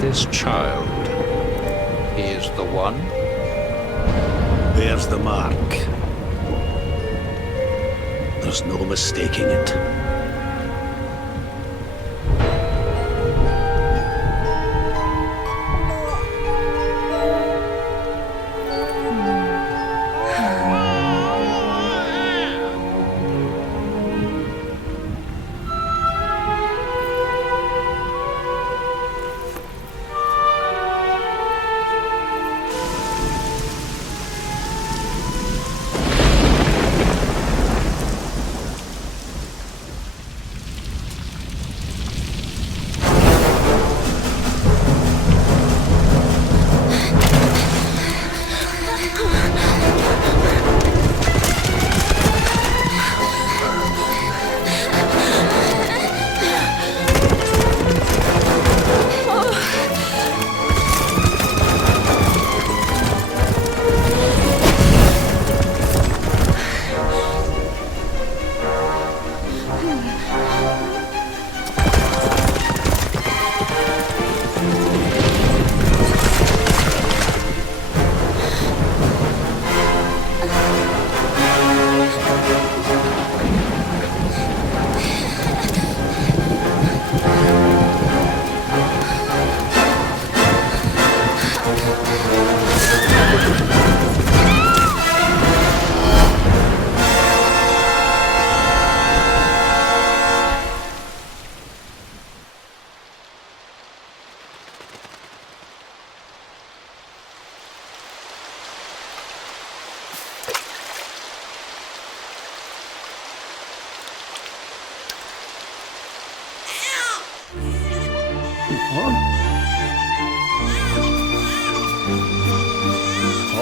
This child, he is the one? There's the mark. There's no mistaking it.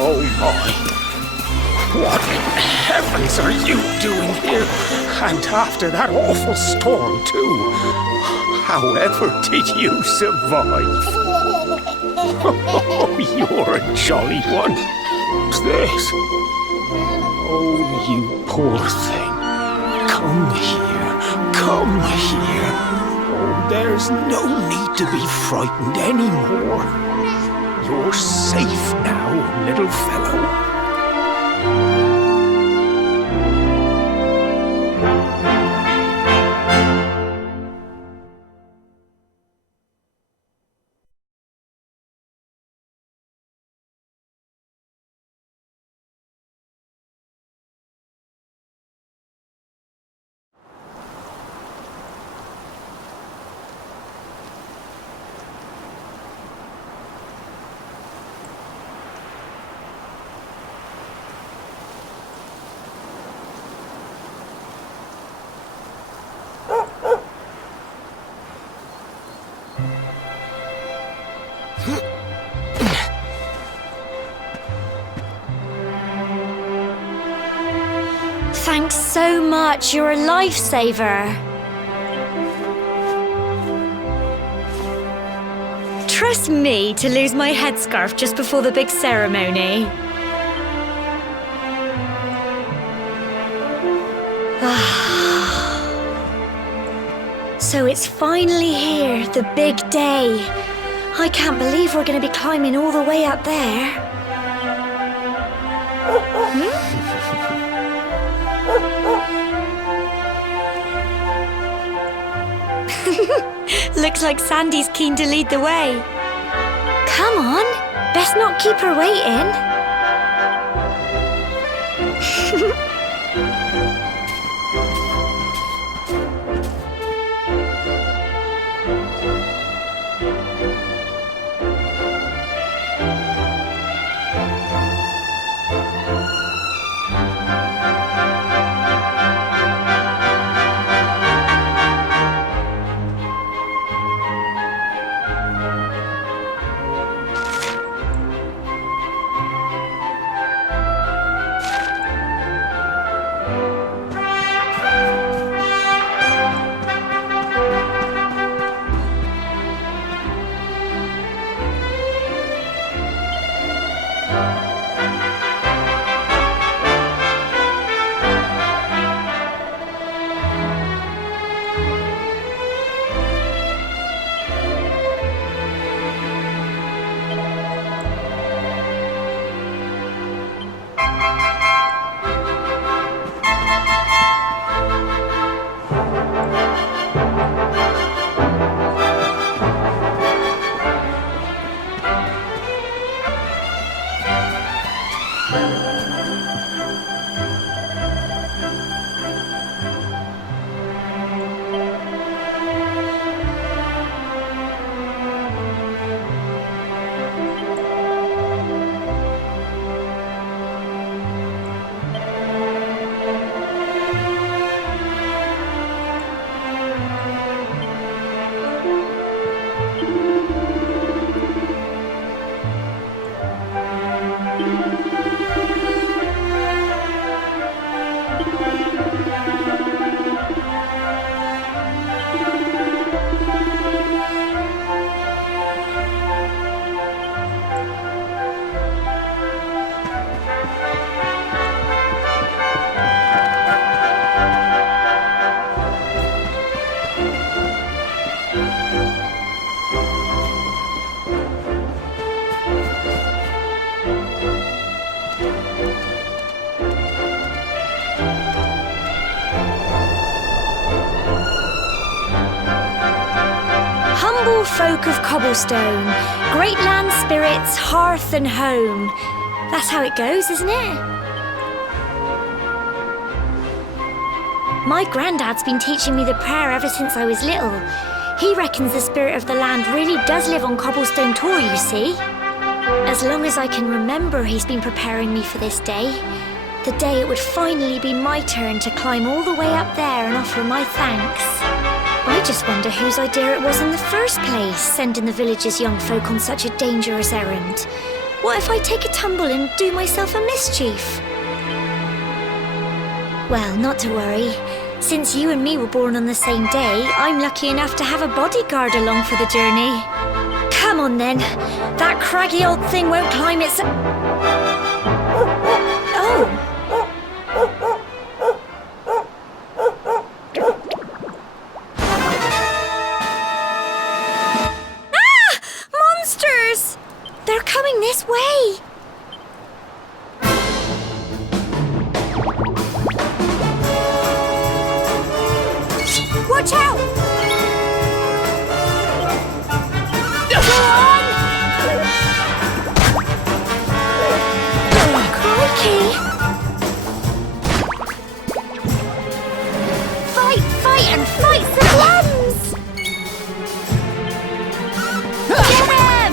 Oh my! What in heavens are you doing here? And after that awful storm, too. However did you survive? Oh, you're a jolly one. What's this? Oh, you poor thing. Come here. Come here. Oh, there's no need to be frightened anymore. You're safe now, little fellow. Thanks so much, you're a lifesaver. Trust me to lose my headscarf just before the big ceremony. So it's finally here, the big day. I can't believe we're going to be climbing all the way up there. Looks like Sandy's keen to lead the way. Come on, best not keep her waiting. noble folk of cobblestone, great land spirits, hearth and home. That's how it goes, isn't it? My granddad's been teaching me the prayer ever since I was little. He reckons the spirit of the land really does live on Cobblestone Tor, you see. As long as I can remember, he's been preparing me for this day. The day it would finally be my turn to climb all the way up there and offer my thanks. I just wonder whose idea it was in the first place, sending the village's young folk on such a dangerous errand. What if I take a tumble and do myself a mischief? Well, not to worry. Since you and me were born on the same day, I'm lucky enough to have a bodyguard along for the journey. Come on then. That craggy old thing won't climb its... Oh! Ah! Monsters! They're coming this way! Watch out! Go on! Crikey! Fight and fight the plums! Get him!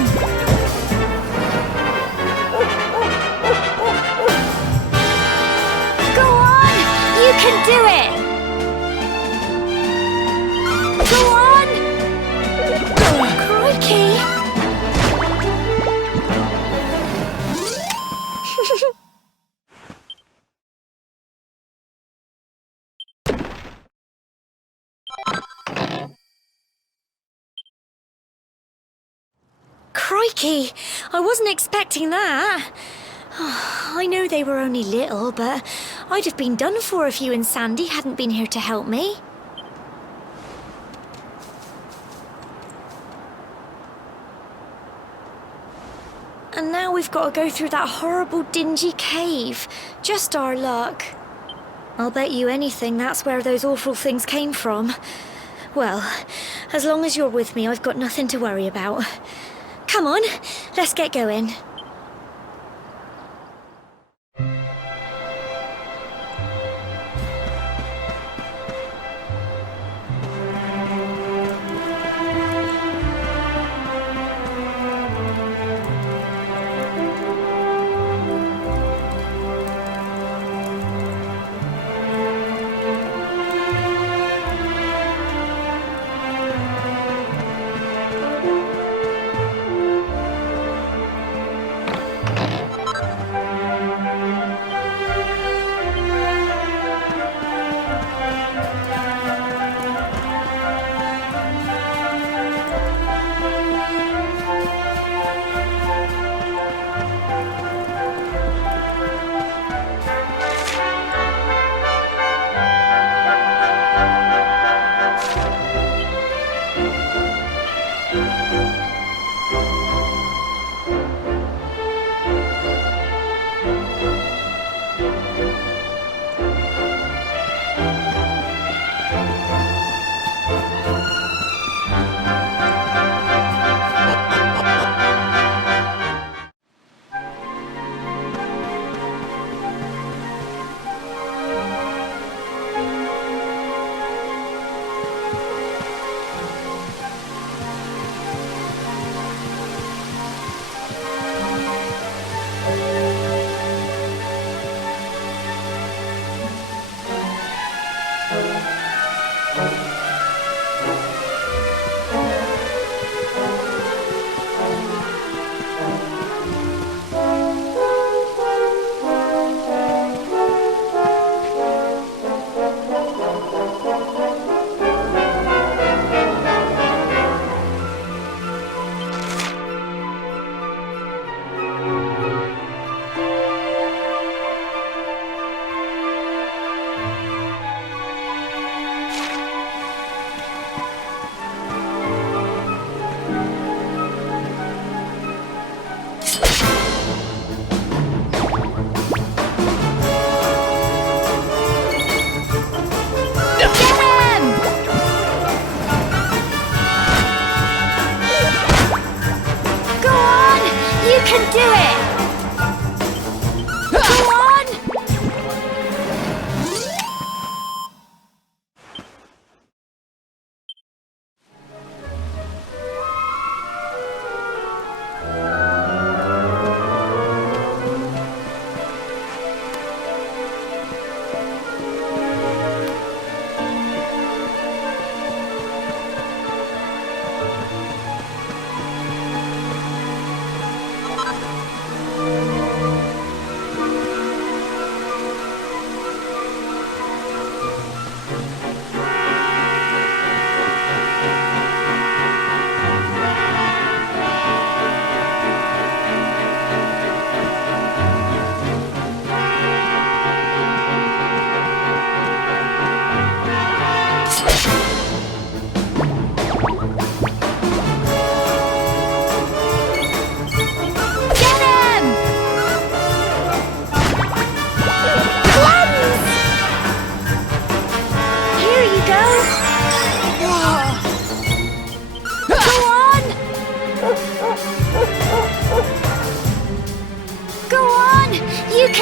Go on! You can do it! Go on! Crikey! Crikey! I wasn't expecting that. I know they were only little, but I'd have been done for if you and Sandy hadn't been here to help me. And now we've got to go through that horrible dingy cave. Just our luck. I'll bet you anything that's where those awful things came from. Well, as long as you're with me, I've got nothing to worry about. Come on, let's get going.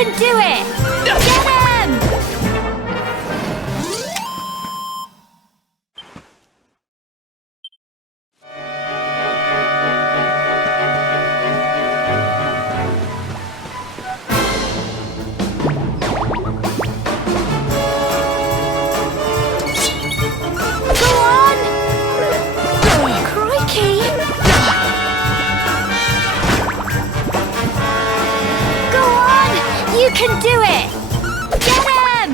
can do it! Get him! Go on! Crikey! Go on! You can do it! Get him!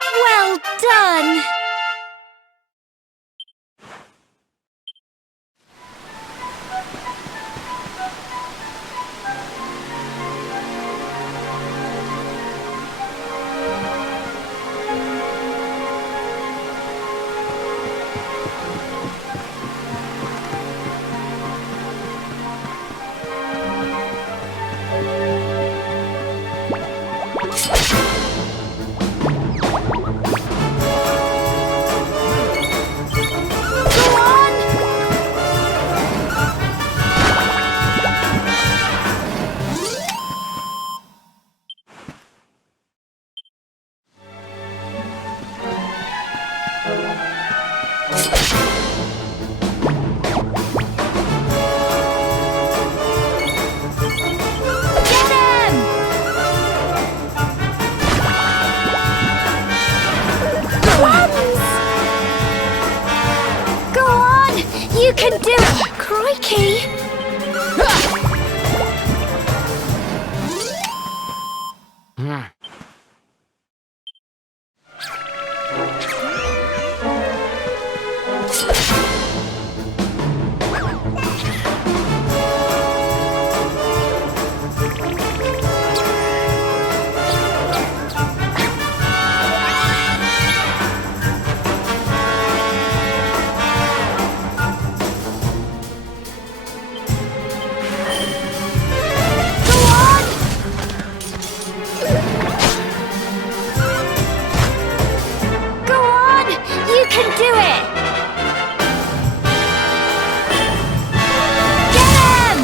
Well done! Go on! Get him! Crumbs! Go on! You can do it! Crikey! Go on! Go on! You can do it! Get him!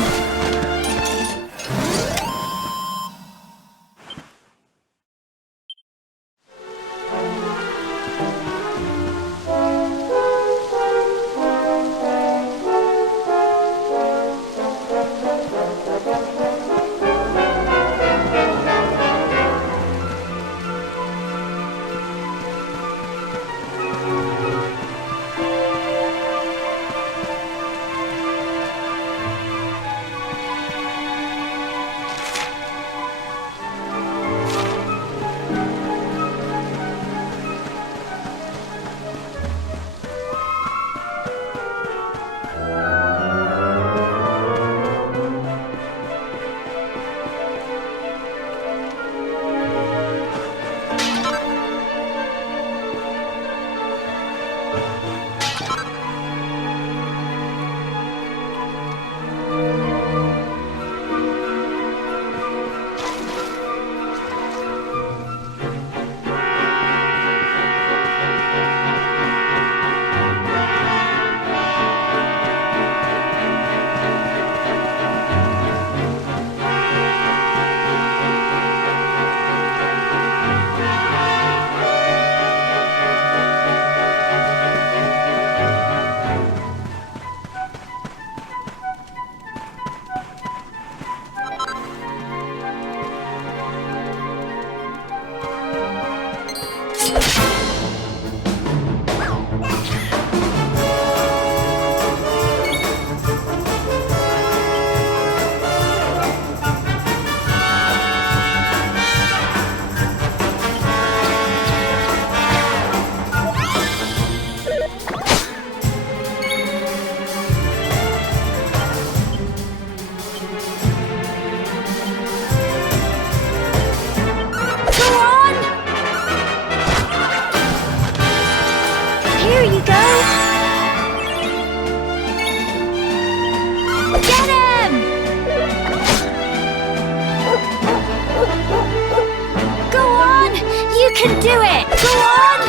can do it! Go on!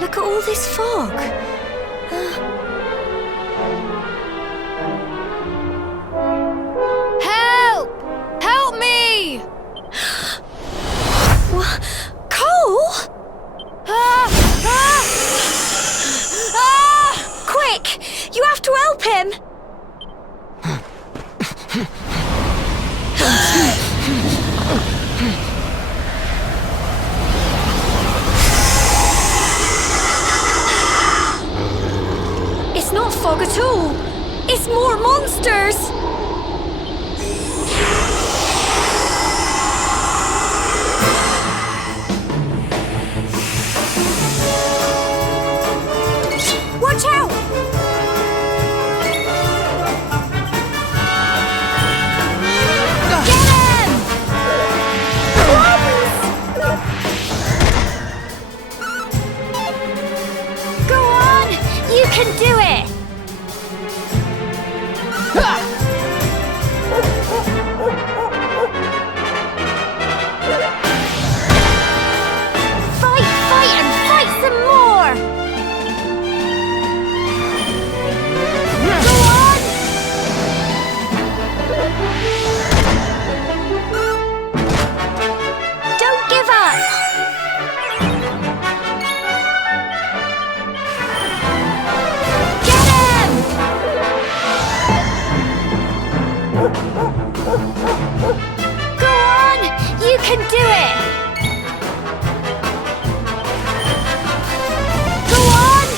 Look at all this fog. Help! Help me! What? Cole? Quick! You have to help him! It's not fog at all. It's more monsters. Watch out! Get him! Go on! You can do it! Fight and fight some more! Go on! Don't give up! Get him! Go on! You can do it! Go on!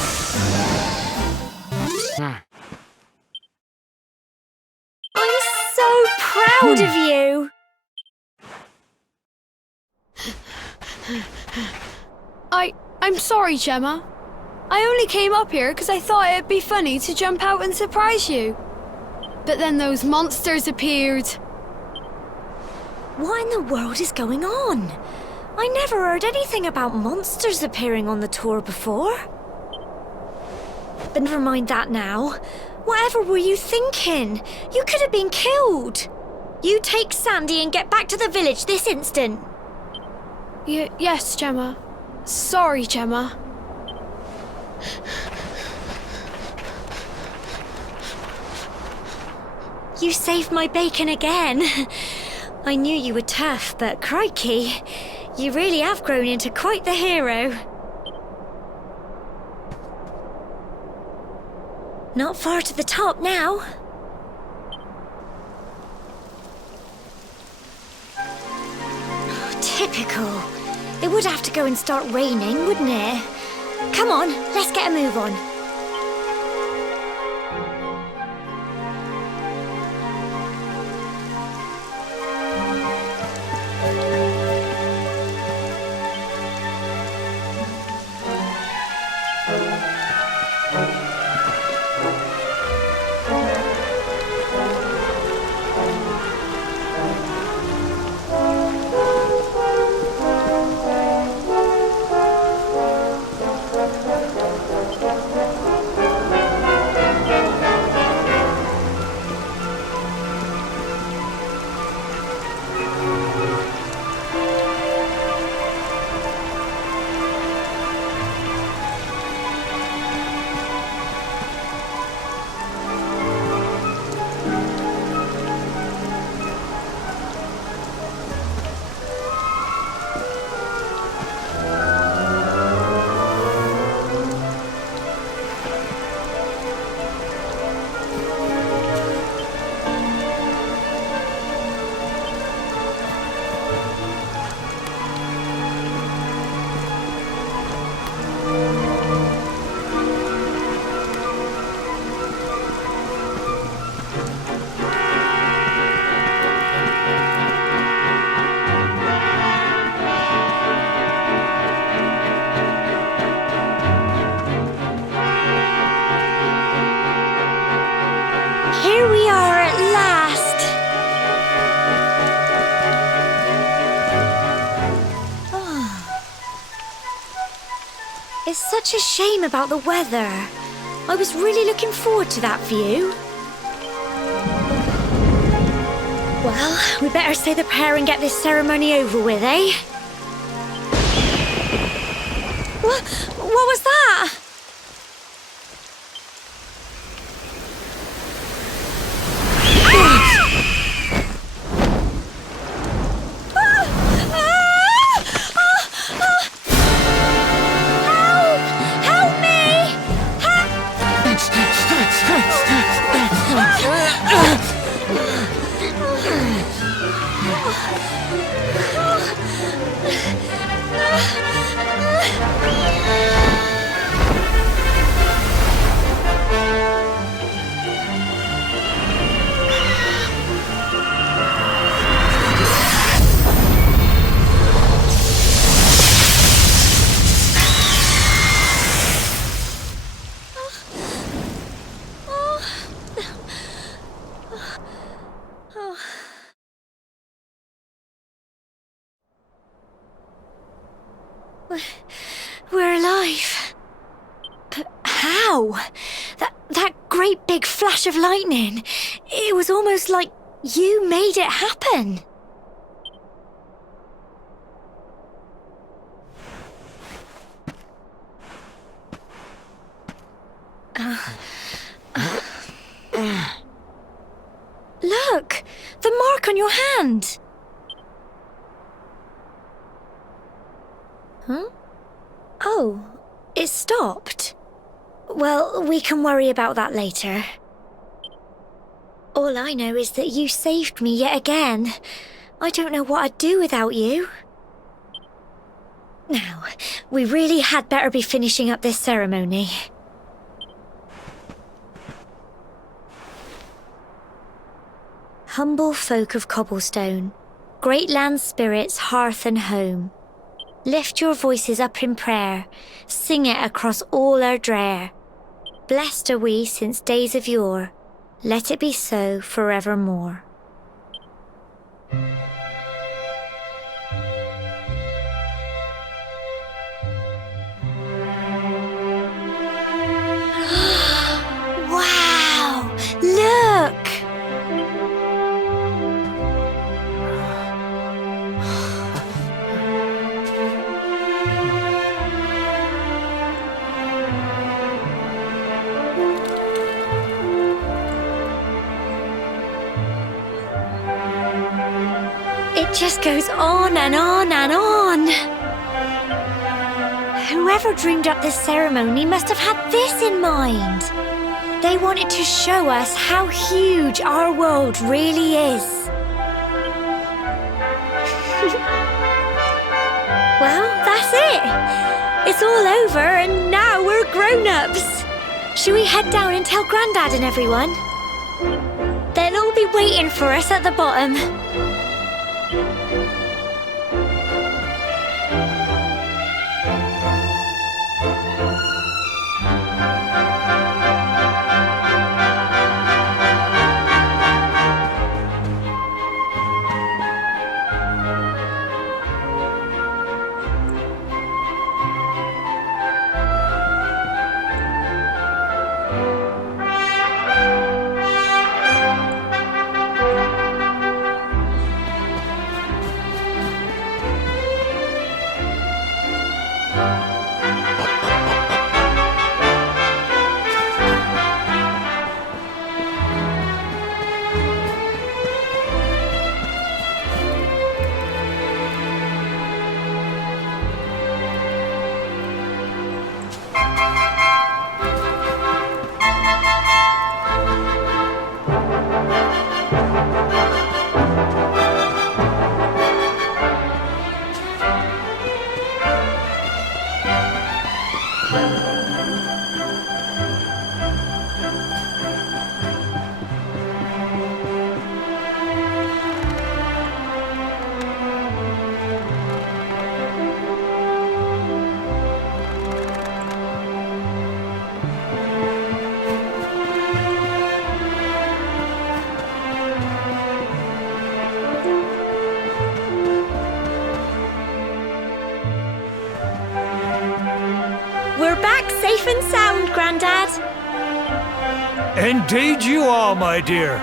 I'm so proud of you! I'm sorry, Gemma. I only came up here because I thought it'd be funny to jump out and surprise you. But then those monsters appeared. What in the world is going on? I never heard anything about monsters appearing on the tour before. But never mind that now. Whatever were you thinking? You could have been killed. You take Sandy and get back to the village this instant. Yes, Gemma. Sorry, Gemma. You saved my bacon again. I knew you were tough, but crikey, you really have grown into quite the hero. Not far to the top now. Typical. It would have to go and start raining, wouldn't it? Come on, let's get a move on. Here we are at last. It's such a shame about the weather. I was really looking forward to that view. Well, we better say the prayer and get this ceremony over with, eh? alive. But how? That great big flash of lightning. It was almost like you made it happen. Look! The mark on your hand! Huh? Oh, it stopped. Well, we can worry about that later. All I know is that you saved me yet again. I don't know what I'd do without you. Now, we really had better be finishing up this ceremony. Humble folk of Cobblestone, great land spirits, hearth and home, lift your voices up in prayer, sing it across all our drear. Blessed are we since days of yore, let it be so forevermore. Wow! Look! It just goes on and on and on. Whoever dreamed up this ceremony must have had this in mind. They wanted to show us how huge our world really is. Well, that's it. It's all over and now we're grown-ups. Should we head down and tell Grandad and everyone? They'll all be waiting for us at the bottom. Safe and sound, Grandad. Indeed you are, my dear.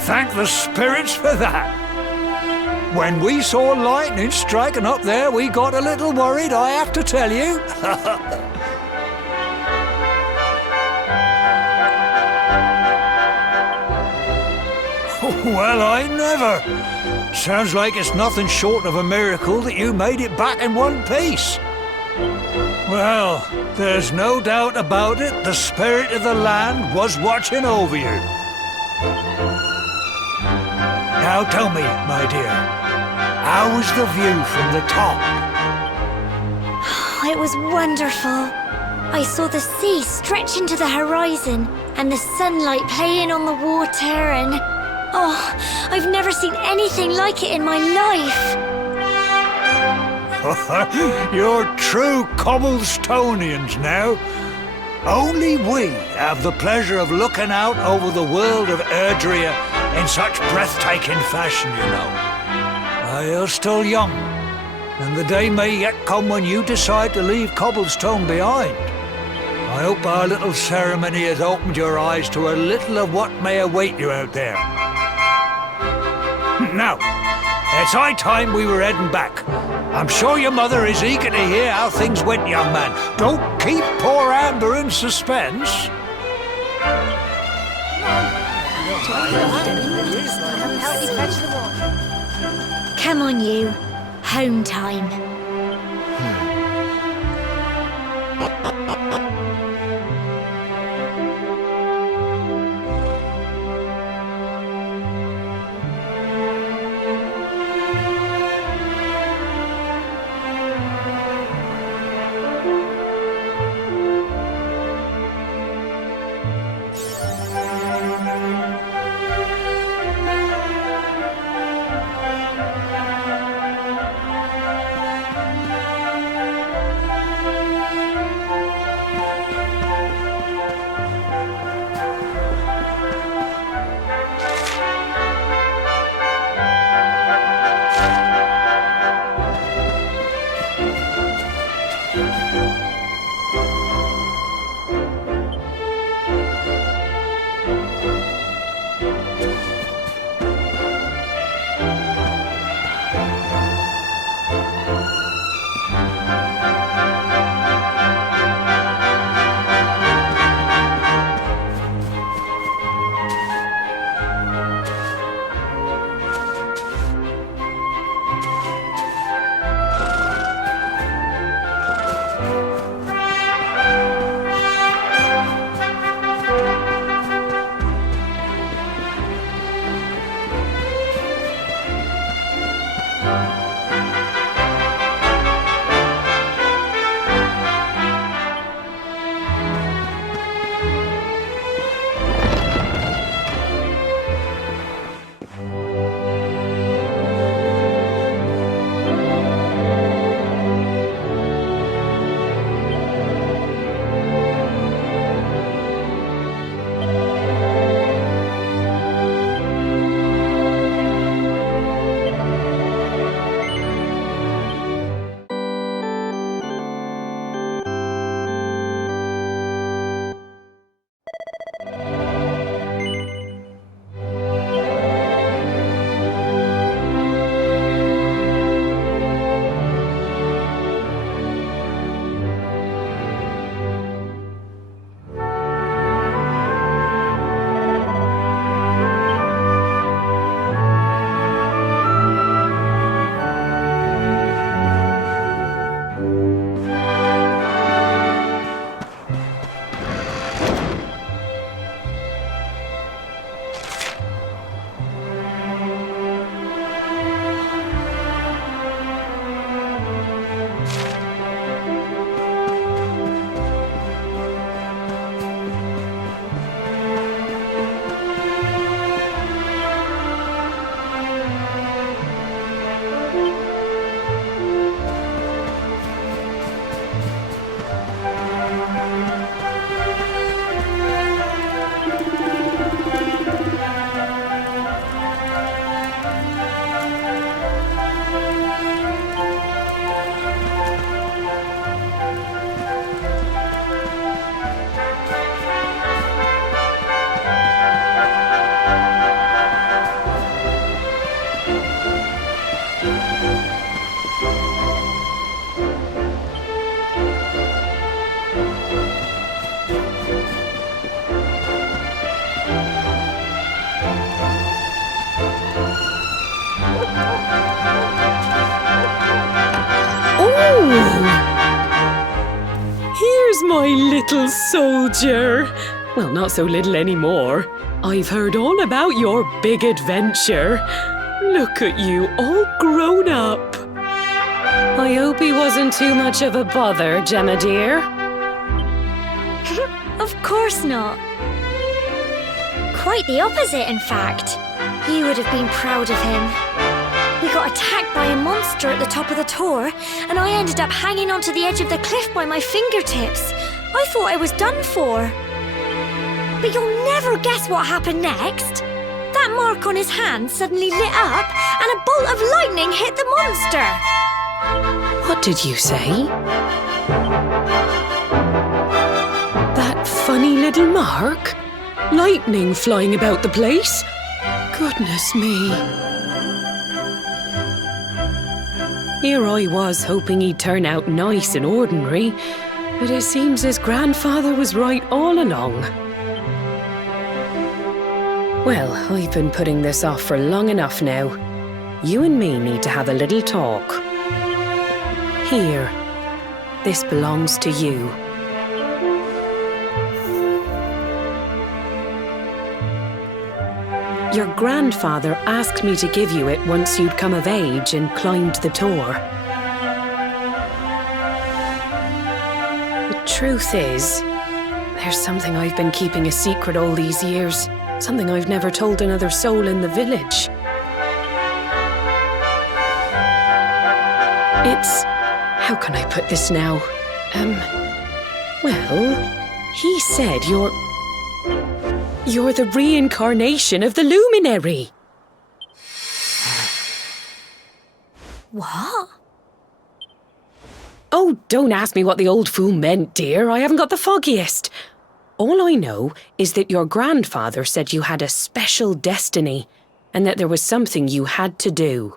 Thank the spirits for that. When we saw lightning striking up there, we got a little worried, I have to tell you. Well, I never. Sounds like it's nothing short of a miracle that you made it back in one piece. Well, there's no doubt about it, the spirit of the land was watching over you. Now tell me, my dear, how was the view from the top? It was wonderful. I saw the sea stretch into the horizon and the sunlight playing on the water and... oh, I've never seen anything like it in my life. You're true Cobblestonians now. Only we have the pleasure of looking out over the world of Erdrea in such breathtaking fashion, you know. You're still young, and the day may yet come when you decide to leave Cobblestone behind. I hope our little ceremony has opened your eyes to a little of what may await you out there. Now, it's high time we were heading back. I'm sure your mother is eager to hear how things went, young man. Don't keep poor Amber in suspense. Come on, you. Home time. Here's my little soldier. Well, not so little anymore. I've heard all about your big adventure. Look at you, all grown up. I hope he wasn't too much of a bother, Gemma dear. Of course not. Quite the opposite, in fact. You would have been proud of him. We got attacked by a monster at the top of the tor, and I ended up hanging onto the edge of the cliff by my fingertips. I thought I was done for. But you'll never guess what happened next. That mark on his hand suddenly lit up, and a bolt of lightning hit the monster. What did you say? That funny little mark? Lightning flying about the place? Goodness me. Here I was hoping he'd turn out nice and ordinary, but it seems his grandfather was right all along. Well, I've been putting this off for long enough now. You and me need to have a little talk. Here, this belongs to you. Your grandfather asked me to give you it once you'd come of age and climbed the tor. The truth is, there's something I've been keeping a secret all these years. Something I've never told another soul in the village. It's... how can I put this now? Well, he said you're the reincarnation of the luminary. What? Oh, don't ask me what the old fool meant, dear. I haven't got the foggiest. All I know is that your grandfather said you had a special destiny and that there was something you had to do.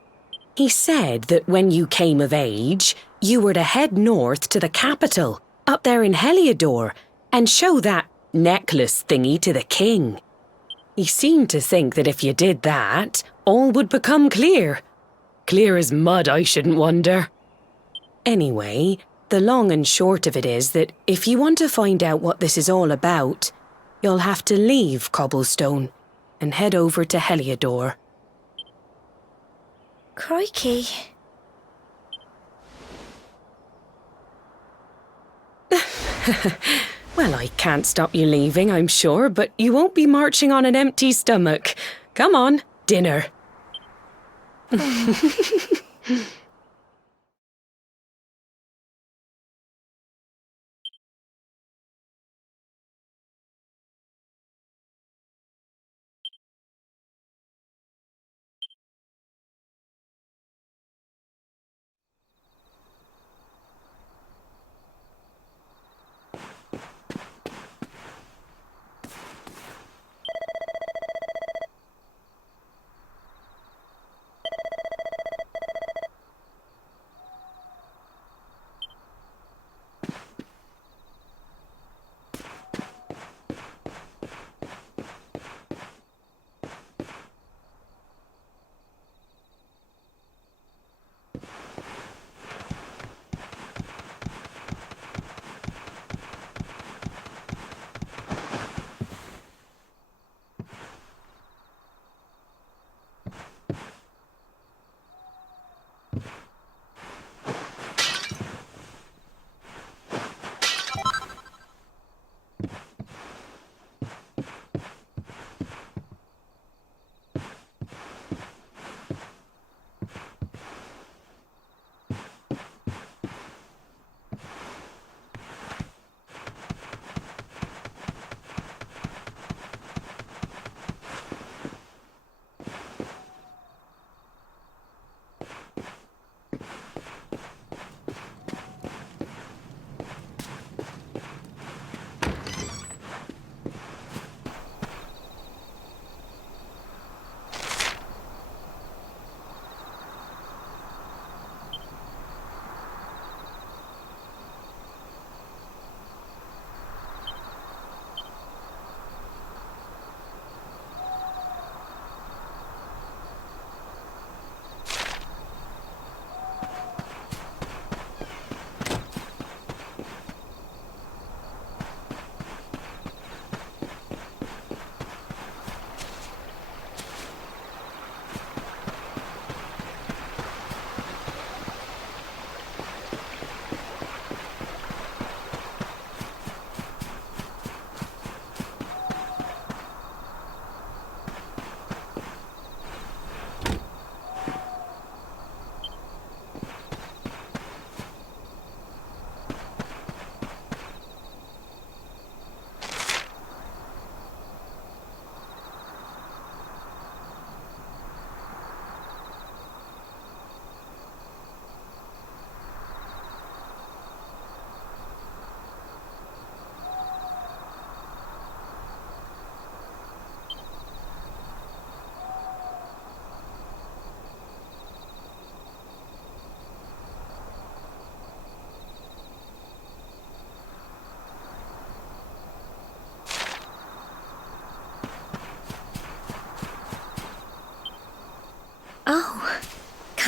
He said that when you came of age, you were to head north to the capital, up there in Heliodor, and show that necklace thingy to the king. He seemed to think that if you did that, all would become clear. Clear as mud, I shouldn't wonder. Anyway, the long and short of it is that if you want to find out what this is all about, you'll have to leave Cobblestone and head over to Heliodor. Crikey. Well, I can't stop you leaving, I'm sure, but you won't be marching on an empty stomach. Come on, dinner.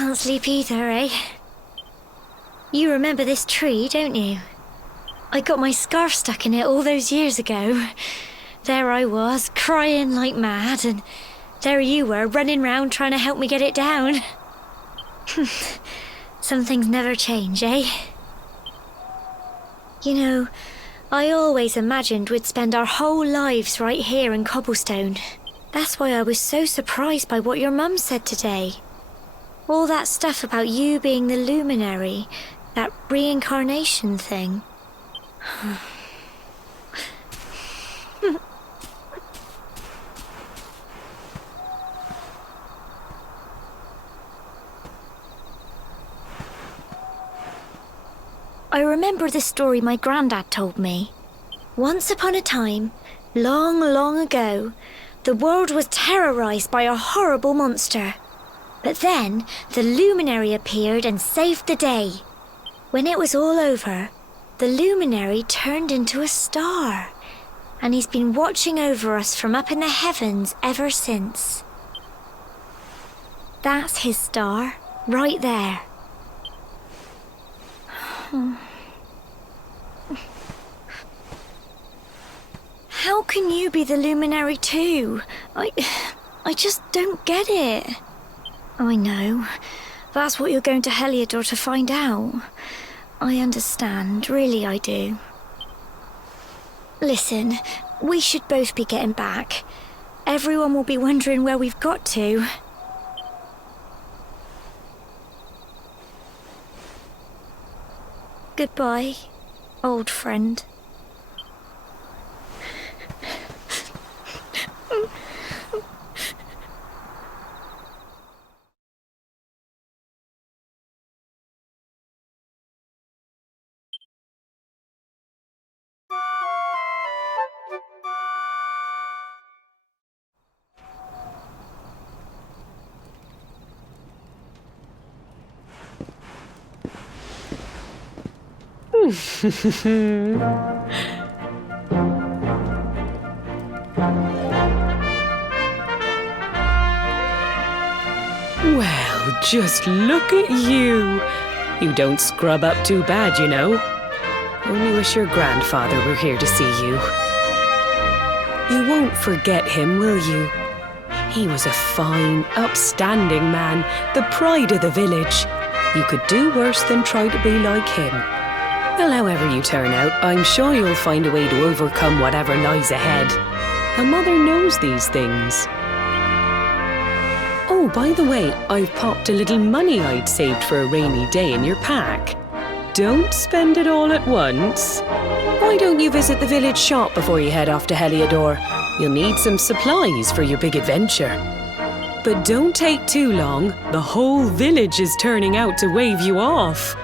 can't sleep either, eh? You remember this tree, don't you? I got my scarf stuck in it all those years ago. There I was, crying like mad, and there you were, running round trying to help me get it down. Some things never change, eh? You know, I always imagined we'd spend our whole lives right here in Cobblestone. That's why I was so surprised by what your mum said today. All that stuff about you being the luminary, that reincarnation thing. I remember the story my granddad told me. Once upon a time, long, long ago, the world was terrorized by a horrible monster. But then, the luminary appeared and saved the day. When it was all over, the luminary turned into a star. And he's been watching over us from up in the heavens ever since. That's his star, right there. How can you be the luminary too? I just don't get it. I know. That's what you're going to Heliodor to find out. I understand, really I do. Listen, we should both be getting back. Everyone will be wondering where we've got to. Goodbye, old friend. Well, just look at you. You don't scrub up too bad, you know. Only wish your grandfather were here to see you. You won't forget him, will you? He was a fine, upstanding man, the pride of the village. You could do worse than try to be like him. Well, however you turn out, I'm sure you'll find a way to overcome whatever lies ahead. A mother knows these things. Oh, by the way, I've popped a little money I'd saved for a rainy day in your pack. Don't spend it all at once. Why don't you visit the village shop before you head off to Heliodor? You'll need some supplies for your big adventure. But don't take too long. The whole village is turning out to wave you off.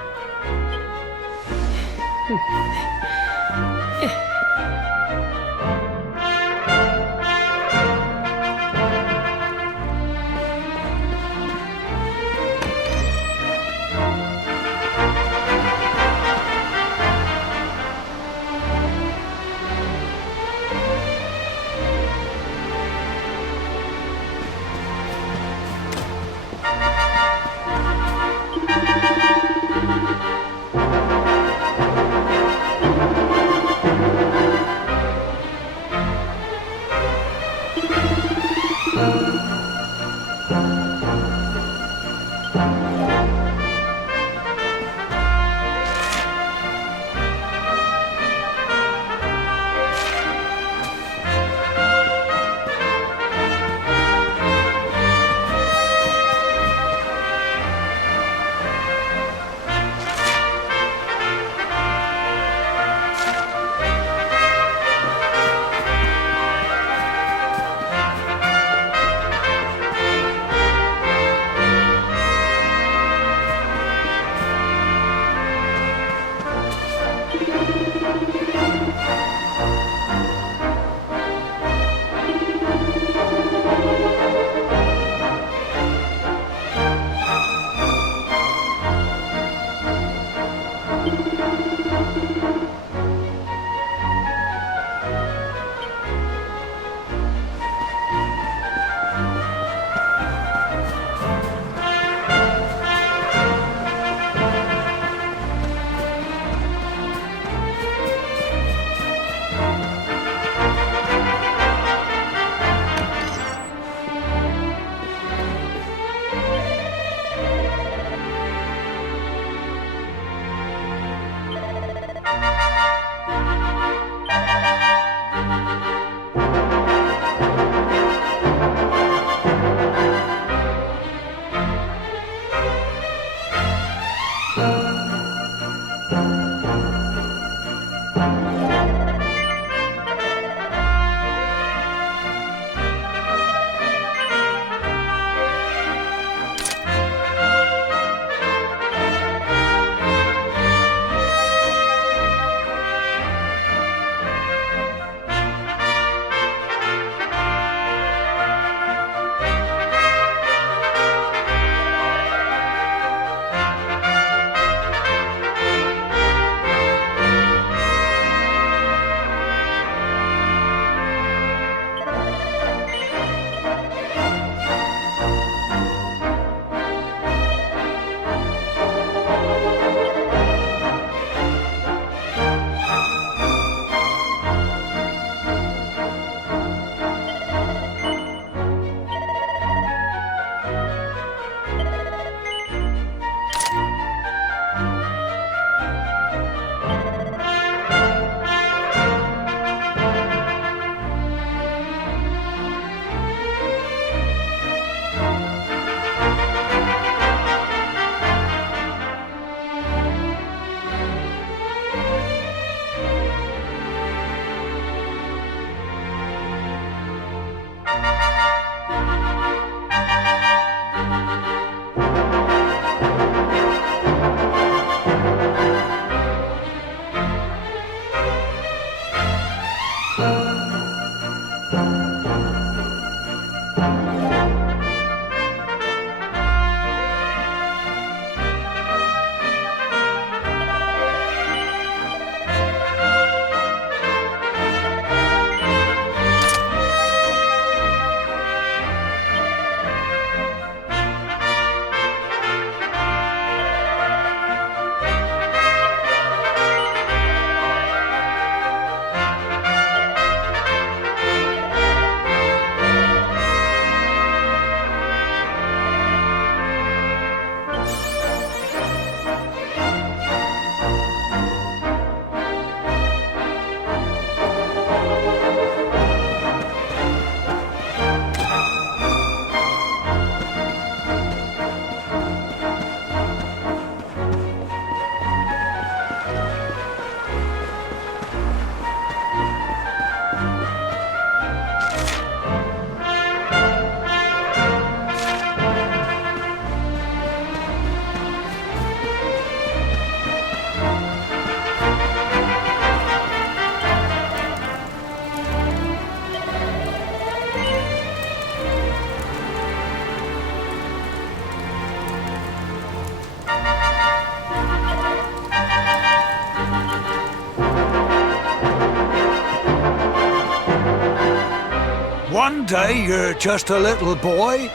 One day you're just a little boy,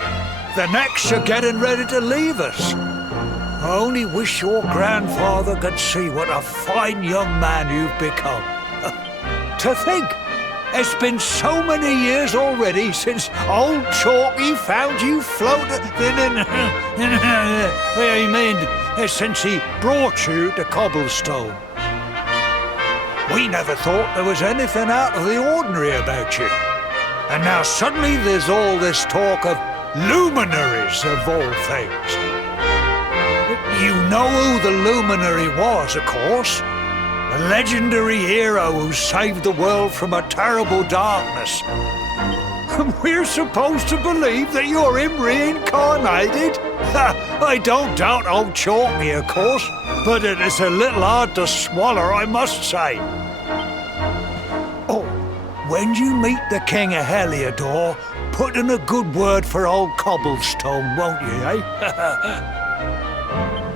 the next you're getting ready to leave us. I only wish your grandfather could see what a fine young man you've become. To think, it's been so many years already since old Chalky found you floating. I mean, since he brought you to Cobblestone. We never thought there was anything out of the ordinary about you. And now suddenly there's all this talk of luminaries of all things. You know who the luminary was, of course. A legendary hero who saved the world from a terrible darkness. And we're supposed to believe that you're him reincarnated? I don't doubt old Chalky, of course, but it is a little hard to swallow, I must say. Oh, when you meet the King of Heliodor, put in a good word for old Cobblestone, won't you, eh?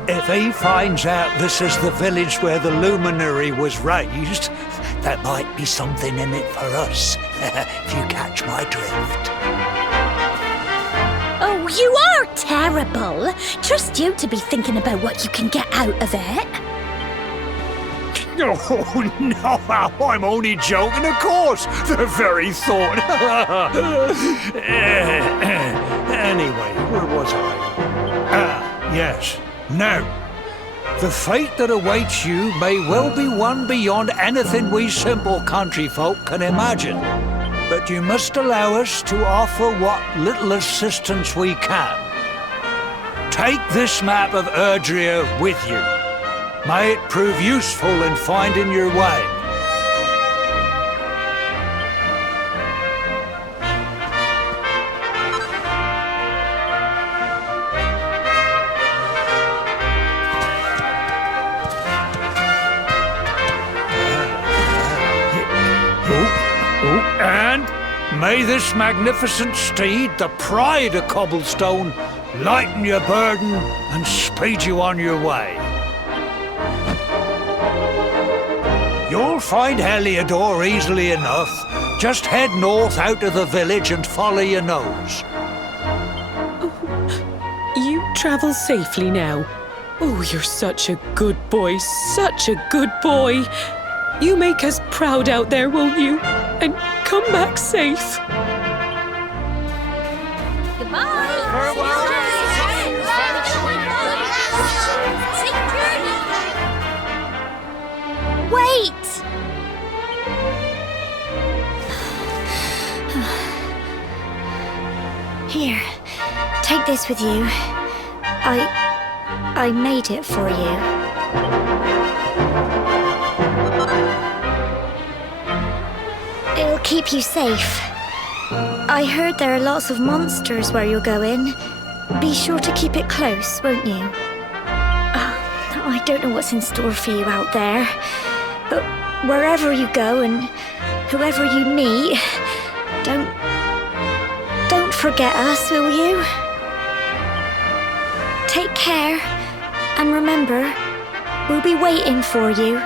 If he finds out this is the village where the luminary was raised, there might be something in it for us, if you catch my drift. Oh, you are terrible. Trust you to be thinking about what you can get out of it. Oh, no, I'm only joking, of course. The very thought. Anyway, where was I? Yes. Now, the fate that awaits you may well be one beyond anything we simple country folk can imagine. But you must allow us to offer what little assistance we can. Take this map of Erdrea with you. May it prove useful in finding your way. And may this magnificent steed, the pride of Cobblestone, lighten your burden and speed you on your way. You'll find Heliodor easily enough. Just head north out of the village and follow your nose. You travel safely now. Oh, you're such a good boy, such a good boy. You make us proud out there, won't you? And come back safe. Goodbye. Wait! Here, take this with you. I made it for you. It'll keep you safe. I heard there are lots of monsters where you're going. Be sure to keep it close, won't you? I don't know what's in store for you out there, but wherever you go and whoever you meet, don't forget us, will you? Take care, and remember, we'll be waiting for you.